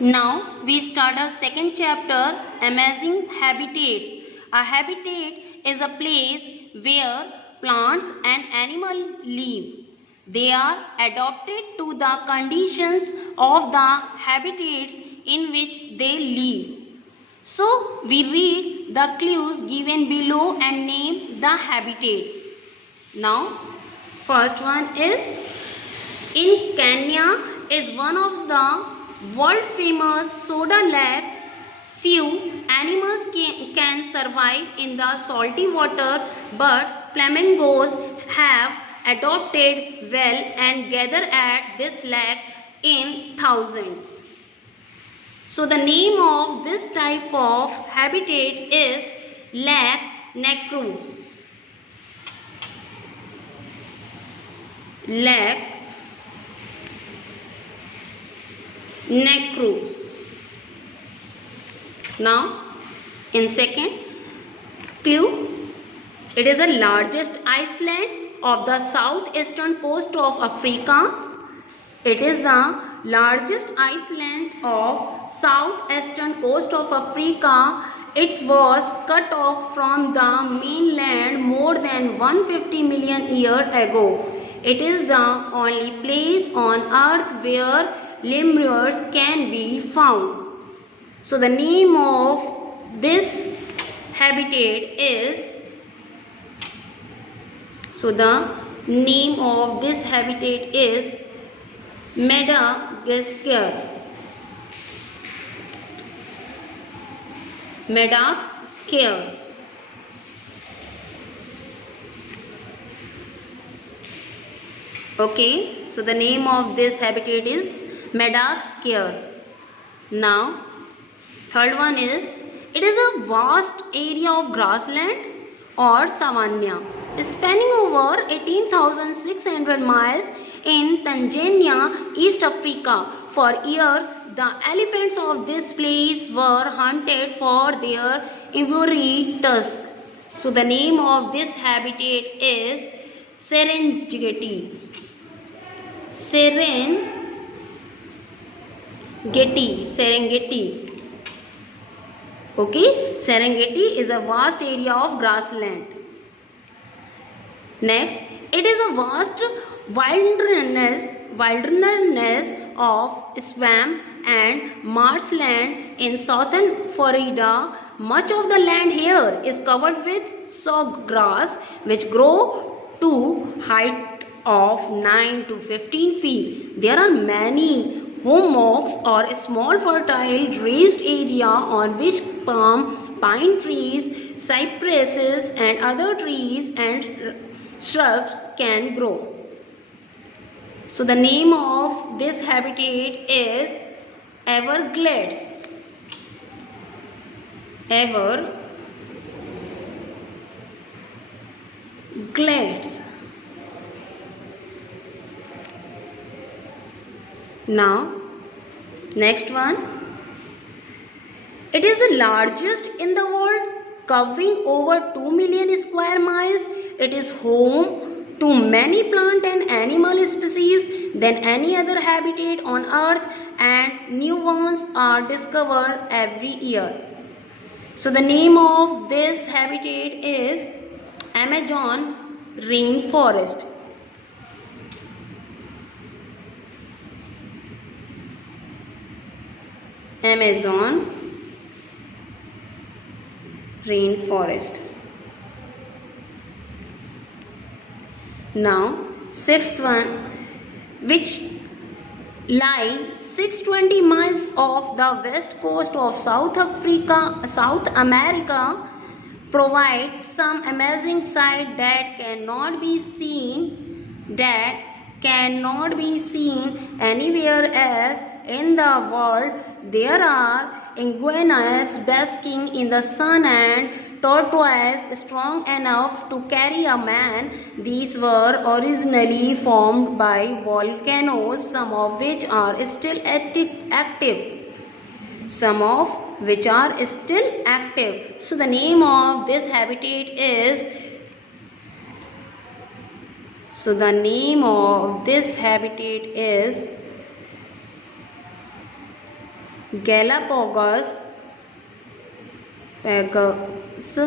Now we start our second chapter, Amazing Habitats. A habitat is a place where plants and animals live. They are adapted to the conditions of the habitats in which they live. So we read the clues given below and name the habitat. Now first one is in Kenya is one of the world famous soda lake. Few animals can survive in the salty water, but flamingos have adopted well and gather at this lake in thousands. So the name of this type of habitat is Lake Nakuru. Lake Nakuru. Now, in second clue, it is the largest island of the southeastern coast of Africa. It is the largest island of southeastern coast of Africa. It was cut off from the mainland more than 150 million years ago. It is the only place on earth where lemurs can be found. So the name of this habitat is Madagascar. Madagascar. Okay, so the name of this habitat is Madagascar. Now, third one is, it is a vast area of grassland or savanna spanning over 18,600 miles in Tanzania, East Africa. For years, the elephants of this place were hunted for their ivory tusk. So the name of this habitat is Serengeti. Serengeti. Okay, Serengeti is a vast area of grassland. Next, it is a vast wilderness of swamp and marshland in southern Florida. Much of the land here is covered with sawgrass, which grow to height of 9 to 15 feet. There are many hummocks or small fertile raised area on which palm, pine trees, cypresses and other trees and shrubs can grow. So the name of this habitat is Everglades. Everglades. Now, next one. It is the largest in the world, covering over 2 million square miles. It is home to many plant and animal species than any other habitat on earth, and new ones are discovered every year. So the name of this habitat is Amazon rainforest. Amazon rainforest. Now, sixth one, which lie 620 miles off the west coast of South America, provides some amazing sight that cannot be seen anywhere else in the world. There are iguanas basking in the sun and tortoises strong enough to carry a man. These were originally formed by volcanoes, some of which are still active. So the name of this habitat is Galapagos Pagus